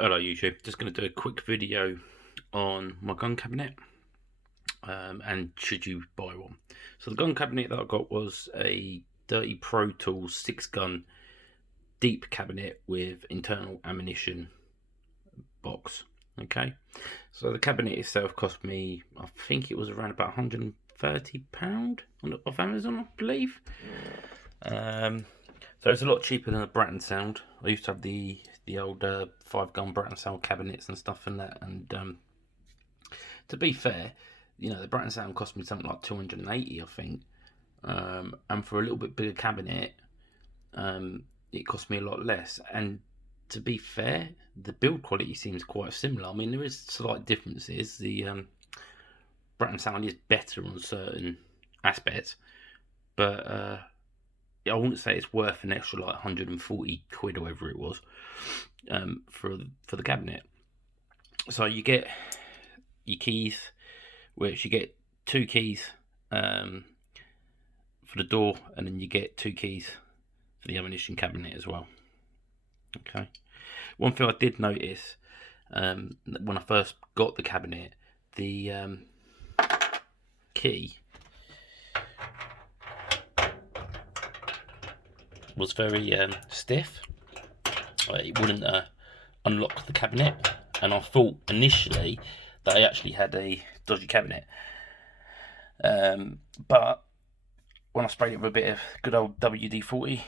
Hello YouTube, just going to do a quick video on my gun cabinet and should you buy one. So the gun cabinet that I got was a Dirty Pro Tools 6-gun deep cabinet with internal ammunition box. Okay, so the cabinet itself cost me, I think it was around about £130 off Amazon, I believe. So it's a lot cheaper than a Bratton Sound. I used to have the old 5-gun Bratton Sound cabinets and stuff and that. And to be fair, you know, the Bratton Sound cost me something like 280, I think. And for a little bit bigger cabinet, it cost me a lot less. And to be fair, the build quality seems quite similar. I mean, there is slight differences. The Bratton Sound is better on certain aspects, but I wouldn't say it's worth an extra like 140 quid or whatever it was for the cabinet. So you get your keys, which you get 2 keys for the door, and then you get 2 keys for the ammunition cabinet as well. Okay. One thing I did notice when I first got the cabinet, the key was very stiff. It wouldn't unlock the cabinet, and I thought initially that I actually had a dodgy cabinet, but when I sprayed it with a bit of good old WD-40,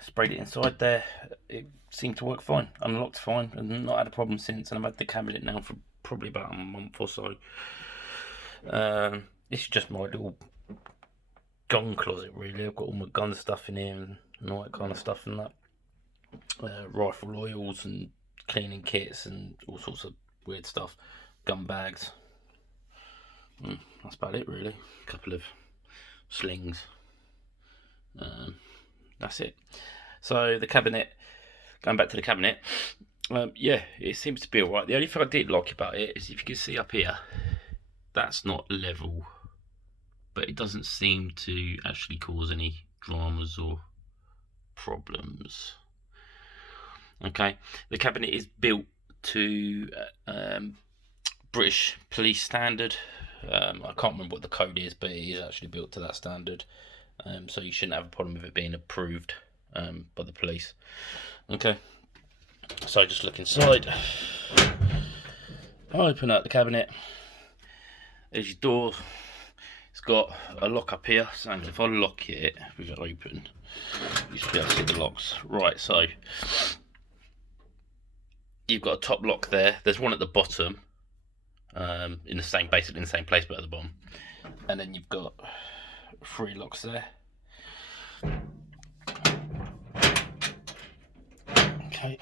sprayed it inside there, it seemed to work fine, unlocked fine, and not had a problem since. And I've had the cabinet now for probably about a month or so. This is just my little gun closet really. I've got all my gun stuff in here and all that kind of stuff and that. Rifle oils and cleaning kits and all sorts of weird stuff. Gun bags. That's about it really. A couple of slings. That's it. So the cabinet, going back to the cabinet, yeah, it seems to be alright. The only thing I did like about it is, if you can see up here, that's not level, but it doesn't seem to actually cause any dramas or problems. Okay, the cabinet is built to British police standard. I can't remember what the code is, but it is actually built to that standard. So you shouldn't have a problem with it being approved by the police. Okay, so just look inside. Open up the cabinet. There's your door. It's got a lock up here, so if I lock it with it open, you should be able to see the locks. Right, so you've got a top lock there. There's one at the bottom, basically in the same place, but at the bottom. And then you've got 3 locks there. Okay.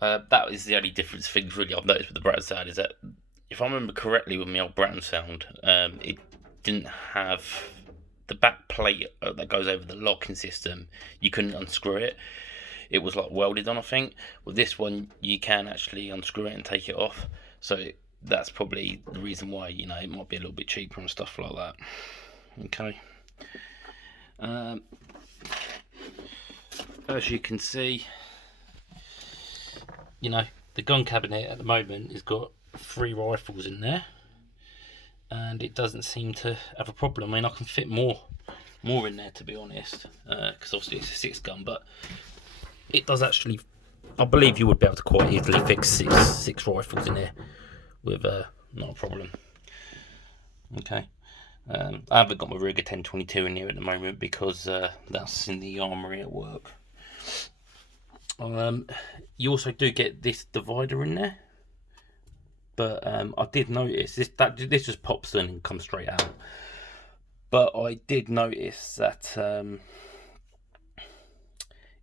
That is the only things really I've noticed with the Bratton Sound, is that if I remember correctly with my old Bratton Sound, it didn't have the back plate that goes over the locking system. You couldn't unscrew it. It was like welded on, I think. With this one, you can actually unscrew it and take it off. So that's probably the reason why, you know, it might be a little bit cheaper and stuff like that. Okay. As you can see, you know, the gun cabinet at the moment has got 3 rifles in there, and it doesn't seem to have a problem. I mean, I can fit more in there, to be honest, because obviously it's a 6-gun, but it does actually, I believe you would be able to quite easily fix six rifles in there with not a problem. Okay. I haven't got my Ruger 1022 in here at the moment because that's in the armoury at work. You also do get this divider in there, but I did notice this just pops in and comes straight out. But I did notice that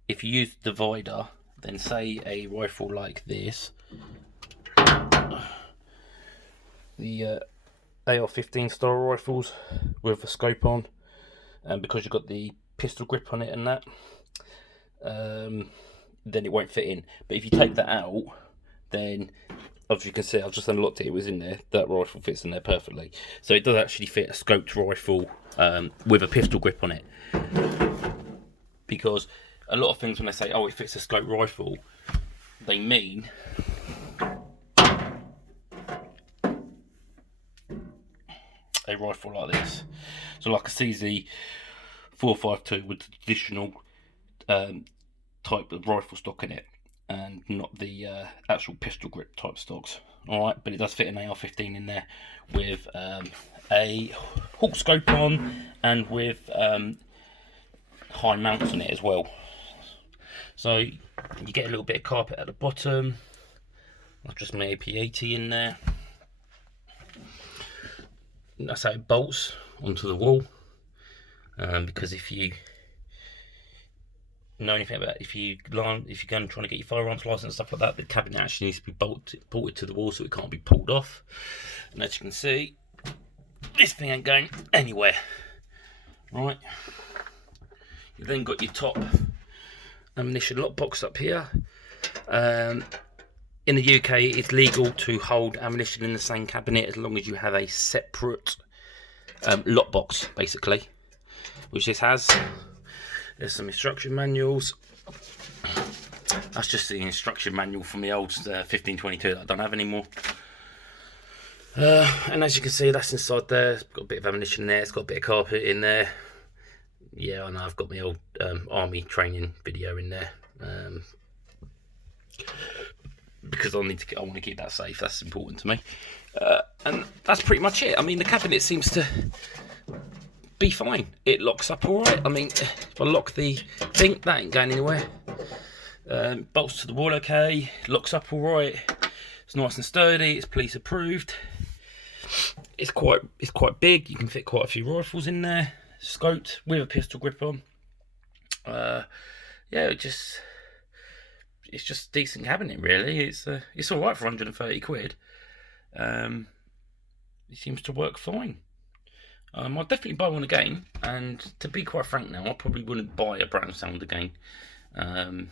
if you use the divider, then say a rifle like this, the AR-15 style rifles with a scope on, and because you've got the pistol grip on it and that, then it won't fit in. But if you take that out, then as you can see, I've just unlocked it, it was in there. That rifle fits in there perfectly. So it does actually fit a scoped rifle with a pistol grip on it. Because a lot of things when they say, oh, it fits a scope rifle, they mean a rifle like this. So like a CZ 452 with the traditional type of rifle stock in it, and not the actual pistol grip type stocks. Alright, but it does fit an AR-15 in there with a Hawk scope on, and with high mounts on it as well. So you get a little bit of carpet at the bottom. I've just my AP80 in there. That's how it bolts onto the wall. Because if you know anything about if you're going trying to get your firearms license and stuff like that, the cabinet actually needs to be bolted to the wall, so it can't be pulled off. And as you can see, this thing ain't going anywhere. Right, you've then got your top ammunition lockbox up here. In the UK, it's legal to hold ammunition in the same cabinet as long as you have a separate lockbox, basically, which this has. There's some instruction manuals. That's just the instruction manual from the old 1522 that I don't have anymore. And as you can see, that's inside there. It's got a bit of ammunition in there. It's got a bit of carpet in there. Yeah, I know I've got my old army training video in there. Because I want to keep that safe. That's important to me. And that's pretty much it. I mean, the cabinet seems to be fine. It locks up all right. I mean, if I lock the thing, that ain't going anywhere. Bolts to the wall okay. Locks up all right. It's nice and sturdy. It's police approved. It's quite big. You can fit quite a few rifles in there. Scoped with a pistol grip on. Yeah, it's just decent cabinet really. It's all right for 130 quid. It seems to work fine. I'll definitely buy one again, and to be quite frank now, I probably wouldn't buy a Brand Sound again. I'm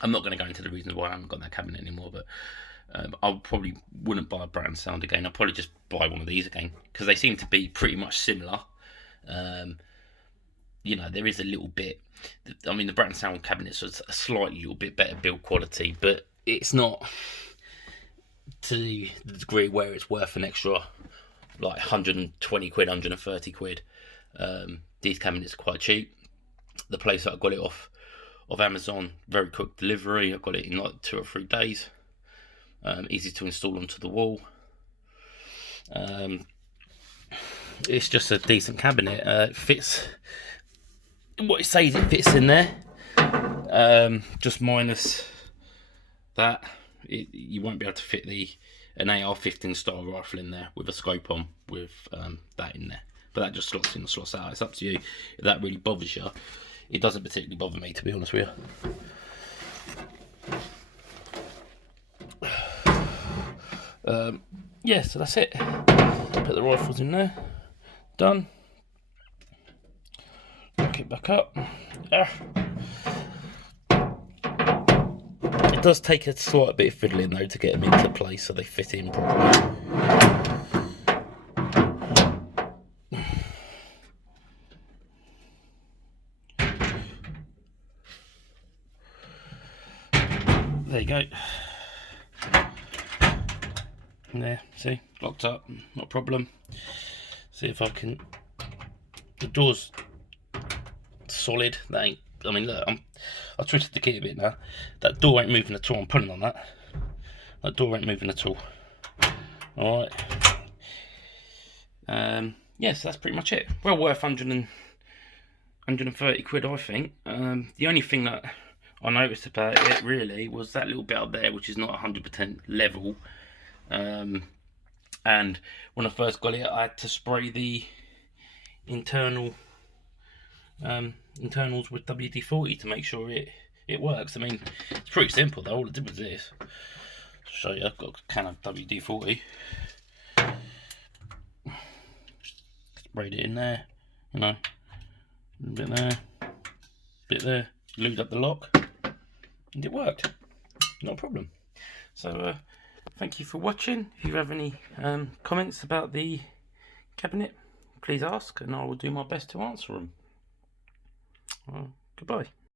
not going to go into the reasons why I haven't got that cabinet anymore, but I probably wouldn't buy a Brand Sound again. I'll probably just buy one of these again, because they seem to be pretty much similar. You know, there is a little bit, I mean, the Brand Sound cabinets are a slightly little bit better build quality, but it's not to the degree where it's worth an extra like 120 quid, 130 quid. These cabinets are quite cheap. The place that I got it off of Amazon, very quick delivery. I got it in like 2 or 3 days. Easy to install onto the wall. It's just a decent cabinet. It fits what it says it fits in there. Just minus that, you won't be able to fit an AR-15 style rifle in there with a scope on with that in there. But that just slots in and slots out. It's up to you if that really bothers you. It doesn't particularly bother me, to be honest with you. Yeah, so that's it. Put the rifles in there. Done. Lock it back up. It does take a slight bit of fiddling though to get them into place so they fit in properly. There you go. There, see, locked up, not a problem. See if I can. The door's solid. That ain't. I mean, look, I twisted the key a bit now. That door ain't moving at all. I'm pulling on that. That door ain't moving at all. All right. Yes, that's pretty much it. Well worth 130 quid, I think. The only thing that I noticed about it really was that little bit up there, which is not 100% level. And when I first got it, I had to spray the internals with WD-40 to make sure it works. I mean, it's pretty simple though. All I did was this. I'll show you. I've got a can of WD-40. Sprayed it in there, you know, a bit there, bit there. Lubed up the lock, and it worked. Not a problem. So thank you for watching. If you have any comments about the cabinet, please ask, and I will do my best to answer them. Goodbye.